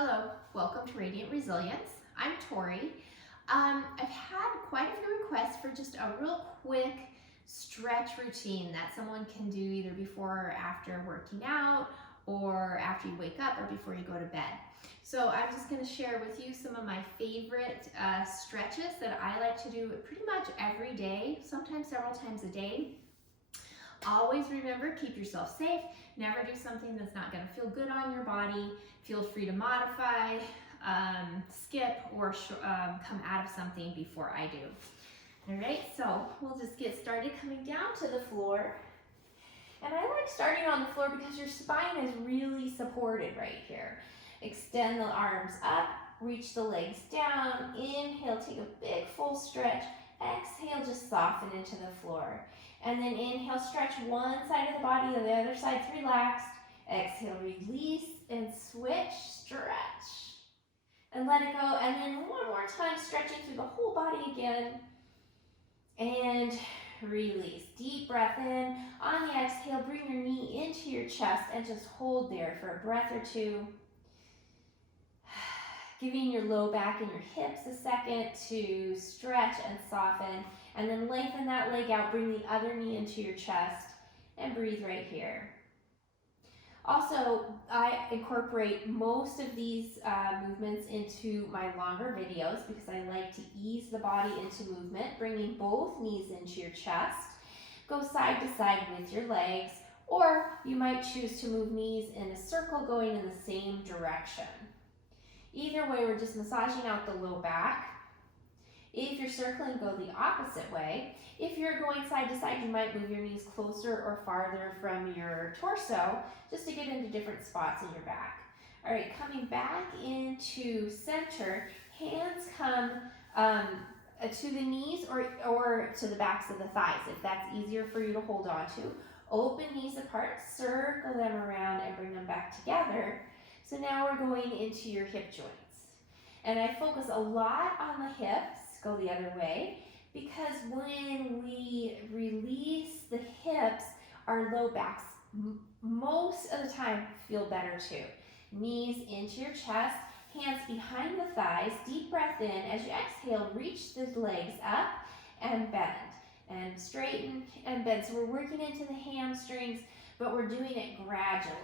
Hello, welcome to Radiant Resilience. I'm Torrey. I've had quite a few requests for just a real quick stretch routine that someone can do either before or after working out, or after you wake up, or before you go to bed. So I'm just going to share with you some of my favorite stretches that I like to do pretty much every day, sometimes several times a day. Always remember, keep yourself safe. Never do something that's not going to feel good on your body. Feel free to modify, skip, or come out of something before I do. All right, so we'll just get started coming down to the floor. And I like starting on the floor because your spine is really supported right here. Extend the arms up, reach the legs down. Inhale, take a big full stretch. Exhale, just soften into the floor. And then inhale, stretch one side of the body, the other side's relaxed. Exhale, release and switch, stretch. And let it go. And then one more time, stretching through the whole body again. And release. Deep breath in. On the exhale, bring your knee into your chest and just hold there for a breath or two. Giving your low back and your hips a second to stretch and soften. And then lengthen that leg out, bring the other knee into your chest, and breathe right here. Also, I incorporate most of these movements into my longer videos because I like to ease the body into movement, bringing both knees into your chest. Go side to side with your legs, or you might choose to move knees in a circle going in the same direction. Either way, we're just massaging out the low back. If you're circling, go the opposite way. If you're going side to side, you might move your knees closer or farther from your torso just to get into different spots in your back. All right, coming back into center, hands come to the knees or to the backs of the thighs if that's easier for you to hold on to. Open knees apart, circle them around and bring them back together. So now we're going into your hip joints. And I focus a lot on the hips, go the other way, because when we release the hips, our low backs most of the time feel better too. Knees into your chest, hands behind the thighs, deep breath in. As you exhale, reach the legs up and bend. And straighten and bend. So we're working into the hamstrings, but we're doing it gradually.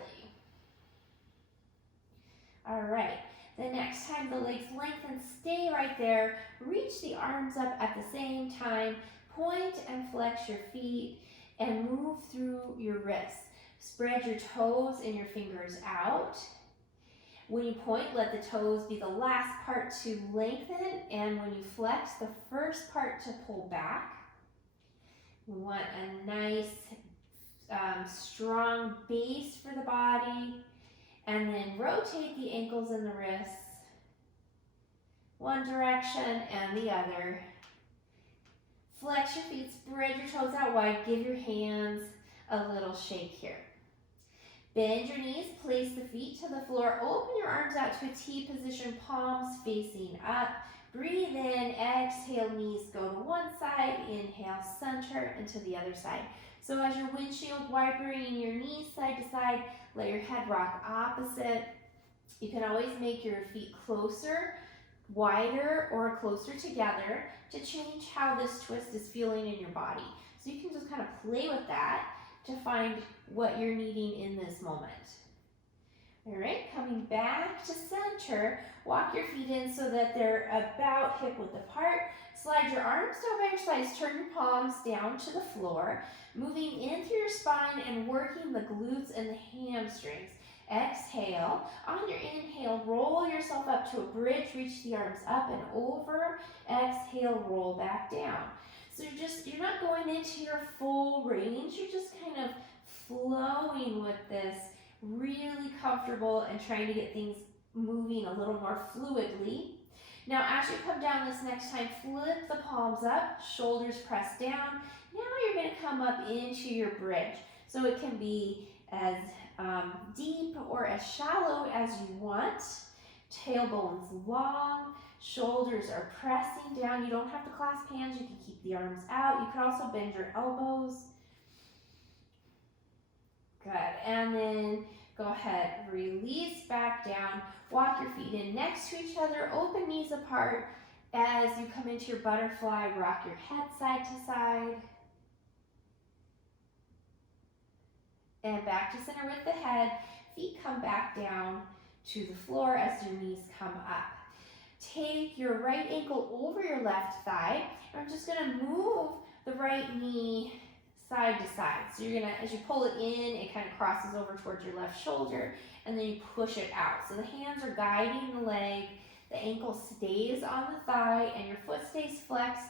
All right, the next time the legs lengthen, stay right there. Reach the arms up at the same time. Point and flex your feet and move through your wrists. Spread your toes and your fingers out. When you point, let the toes be the last part to lengthen, and when you flex, the first part to pull back. We want a nice, strong base for the body. And then rotate the ankles and the wrists, one direction and the other. Flex your feet, spread your toes out wide, give your hands a little shake here. Bend your knees, place the feet to the floor, open your arms out to a T position, palms facing up. Breathe in, exhale, knees go to one side, inhale, center, and to the other side. So as your windshield wipering your knees side to side, let your head rock opposite. You can always make your feet closer, wider, or closer together to change how this twist is feeling in your body. So you can just kind of play with that to find what you're needing in this moment. All right, coming back to center, walk your feet in so that they're about hip width apart. Slide your arms down by your sides, turn your palms down to the floor, moving in through your spine and working the glutes and the hamstrings. Exhale. On your inhale, roll yourself up to a bridge, reach the arms up and over. Exhale, roll back down. So you're not going into your full range, you're just kind of flowing with this, really comfortable and trying to get things moving a little more fluidly. Now as you come down this next time, flip the palms up, shoulders press down. Now you're going to come up into your bridge. So it can be as deep or as shallow as you want. Tailbones long, shoulders are pressing down. You don't have to clasp hands, you can keep the arms out. You can also bend your elbows. Good, and then Go ahead, release back down. Walk your feet in next to each other, open knees apart. As you come into your butterfly, rock your head side to side. And back to center with the head. Feet come back down to the floor as your knees come up. Take your right ankle over your left thigh. I'm just gonna move the right knee side to side. So you're gonna, as you pull it in, it kind of crosses over towards your left shoulder, and then you push it out. So the hands are guiding the leg, the ankle stays on the thigh, and your foot stays flexed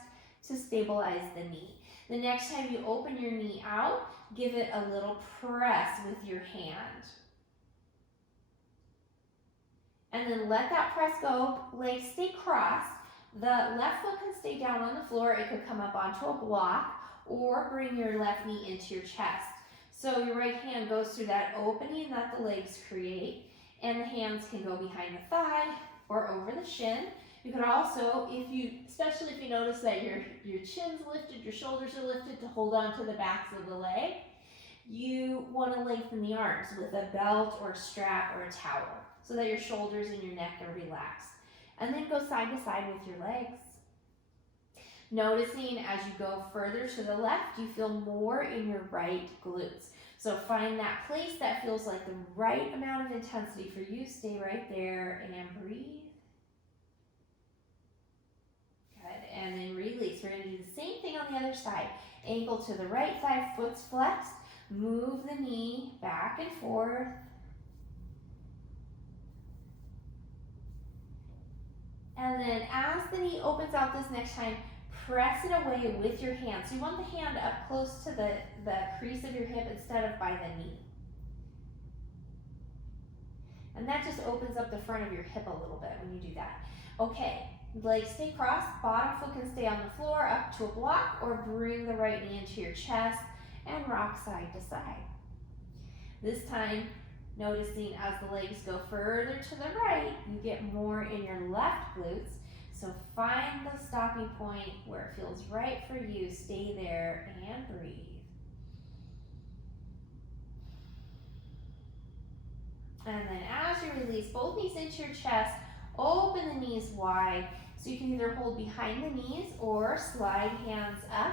to stabilize the knee. The next time you open your knee out, give it a little press with your hand. And then let that press go, legs stay crossed. The left foot can stay down on the floor, it could come up onto a block, or bring your left knee into your chest. So your right hand goes through that opening that the legs create, and the hands can go behind the thigh or over the shin. You could also, especially if you notice that your chin's lifted, your shoulders are lifted to hold on to the backs of the leg, you want to lengthen the arms with a belt or a strap or a towel so that your shoulders and your neck are relaxed. And then go side to side with your legs. Noticing as you go further to the left, you feel more in your right glutes. So find that place that feels like the right amount of intensity for you. Stay right there and breathe. Good, and then release. We're gonna do the same thing on the other side. Ankle to the right thigh, foot's flexed. Move the knee back and forth. And then as the knee opens out this next time, press it away with your hand. So you want the hand up close to the crease of your hip instead of by the knee. And that just opens up the front of your hip a little bit when you do that. Okay, legs stay crossed, bottom foot can stay on the floor up to a block, or bring the right knee into your chest and rock side to side. This time, noticing as the legs go further to the right, you get more in your left glutes. So find the stopping point where it feels right for you. Stay there and breathe. And then as you release, both knees into your chest, open the knees wide. So you can either hold behind the knees or slide hands up.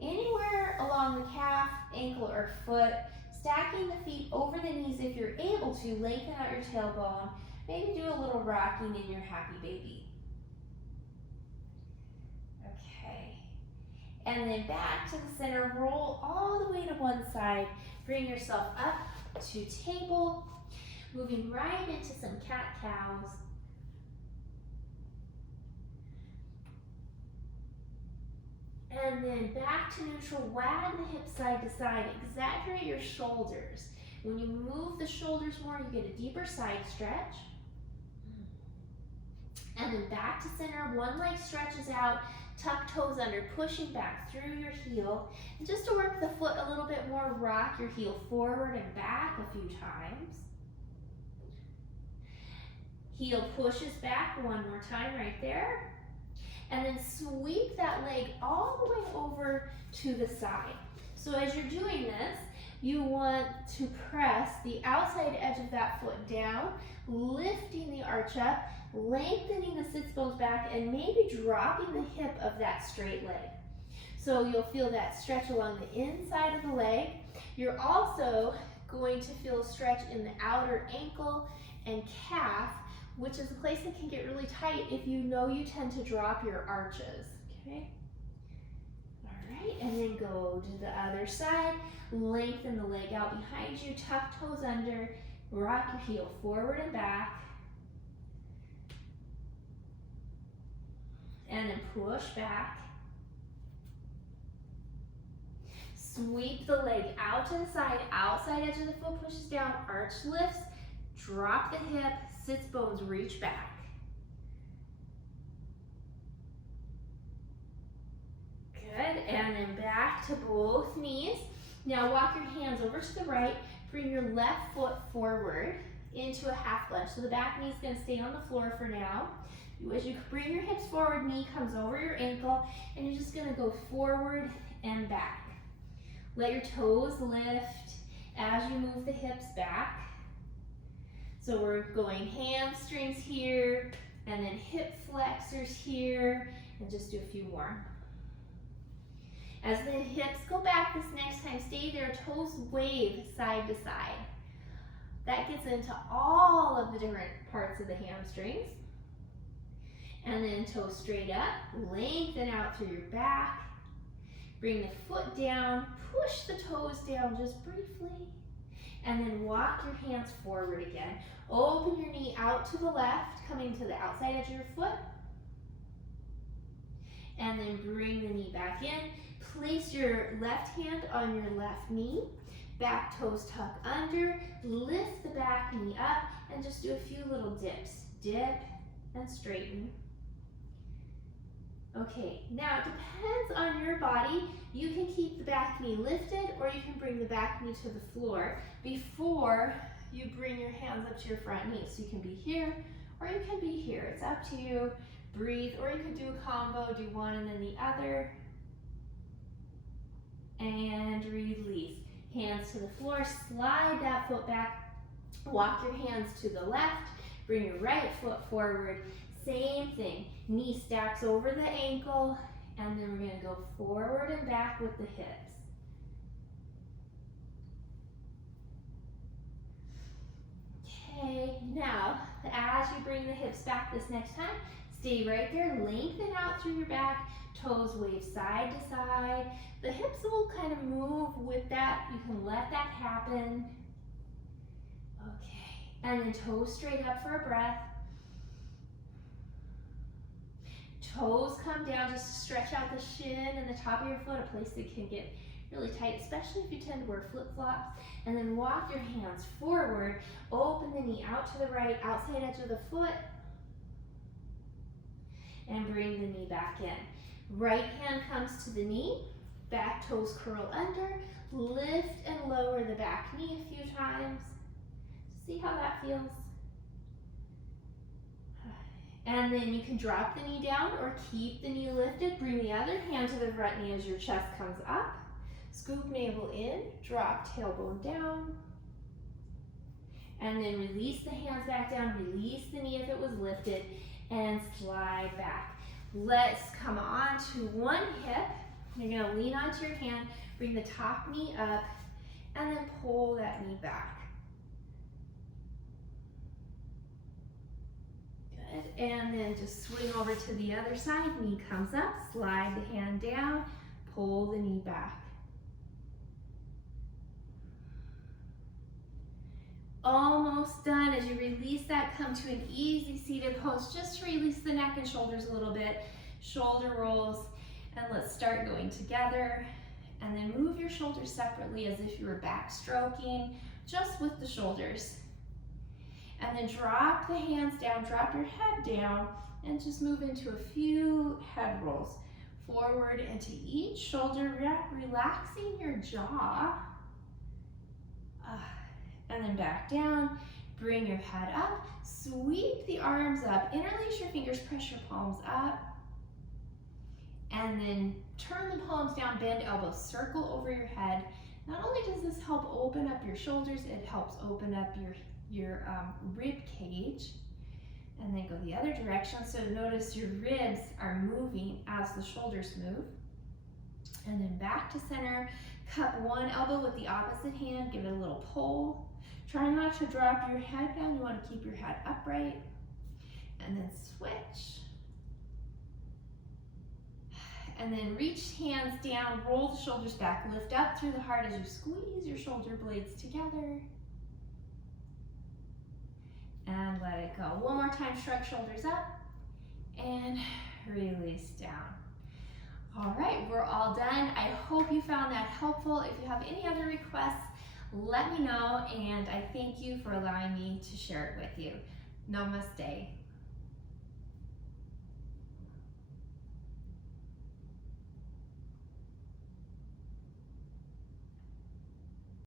Anywhere along the calf, ankle, or foot. Stacking the feet over the knees if you're able to. Lengthen out your tailbone. Maybe do a little rocking in your happy baby. Okay. And then back to the center. Roll all the way to one side. Bring yourself up to table. Moving right into some cat-cows. And then back to neutral, wag the hips side to side, exaggerate your shoulders. When you move the shoulders more, you get a deeper side stretch. And then back to center, one leg stretches out, tuck toes under, pushing back through your heel. And just to work the foot a little bit more, rock your heel forward and back a few times. Heel pushes back one more time right there. And then sweep that leg all the way over to the side. So as you're doing this, you want to press the outside edge of that foot down, lifting the arch up, lengthening the sits bones back, and maybe dropping the hip of that straight leg. So you'll feel that stretch along the inside of the leg. You're also going to feel a stretch in the outer ankle and calf, which is a place that can get really tight if you know you tend to drop your arches, okay? All right, and then go to the other side, lengthen the leg out behind you, tuck toes under, rock your heel forward and back, and then push back. Sweep the leg out to the side, outside edge of the foot pushes down, arch lifts, drop the hip, sits bones reach back. Good, and then back to both knees. Now walk your hands over to the right, bring your left foot forward into a half lunge. So the back knee is gonna stay on the floor for now. As you bring your hips forward, knee comes over your ankle, and you're just gonna go forward and back. Let your toes lift as you move the hips back. So we're going hamstrings here, and then hip flexors here, and just do a few more. As the hips go back this next time, stay there, toes wave side to side. That gets into all of the different parts of the hamstrings. And then toes straight up, lengthen out through your back. Bring the foot down, push the toes down just briefly. And then walk your hands forward again. Open your knee out to the left, coming to the outside edge of your foot. And then bring the knee back in. Place your left hand on your left knee. Back toes tuck under. Lift the back knee up and just do a few little dips. Dip and straighten. Okay, now it depends on your body. You can keep the back knee lifted or you can bring the back knee to the floor before you bring your hands up to your front knee. So you can be here or you can be here. It's up to you. Breathe, or you could do a combo, do one and then the other. And release. Hands to the floor, slide that foot back. Walk your hands to the left. Bring your right foot forward. Same thing. Knee stacks over the ankle, and then we're going to go forward and back with the hips. Okay, now as you bring the hips back this next time, stay right there, lengthen out through your back, toes wave side to side. The hips will kind of move with that. You can let that happen. Okay, and then toes straight up for a breath. Toes come down just to stretch out the shin and the top of your foot, a place that can get really tight, especially if you tend to wear flip-flops. And then walk your hands forward, open the knee out to the right, outside edge of the foot, and bring the knee back in. Right hand comes to the knee, back toes curl under, lift and lower the back knee a few times. See how that feels? And then you can drop the knee down or keep the knee lifted. Bring the other hand to the front knee as your chest comes up. Scoop navel in, drop tailbone down. And then release the hands back down, release the knee if it was lifted, and slide back. Let's come on to one hip. You're gonna lean onto your hand, bring the top knee up, and then pull that knee back. Good, and then just swing over to the other side, knee comes up, slide the hand down, pull the knee back. Almost done. As you release that, come to an easy seated pose, just to release the neck and shoulders a little bit. Shoulder rolls, and let's start going together. And then move your shoulders separately as if you were back stroking, just with the shoulders. And then drop the hands down, drop your head down, and just move into a few head rolls. Forward into each shoulder, relaxing your jaw. And then back down, bring your head up, sweep the arms up, interlace your fingers, press your palms up, and then turn the palms down, bend elbows, circle over your head. Not only does this help open up your shoulders, it helps open up your rib cage, and then go the other direction. So notice your ribs are moving as the shoulders move. And then back to center, cup one elbow with the opposite hand, give it a little pull. Try not to drop your head down, you want to keep your head upright. And then switch. And then reach hands down, roll the shoulders back, lift up through the heart as you squeeze your shoulder blades together. And let it go. One more time, shrug shoulders up and release down. All right, we're all done. I hope you found that helpful. If you have any other requests, let me know, and I thank you for allowing me to share it with you. Namaste.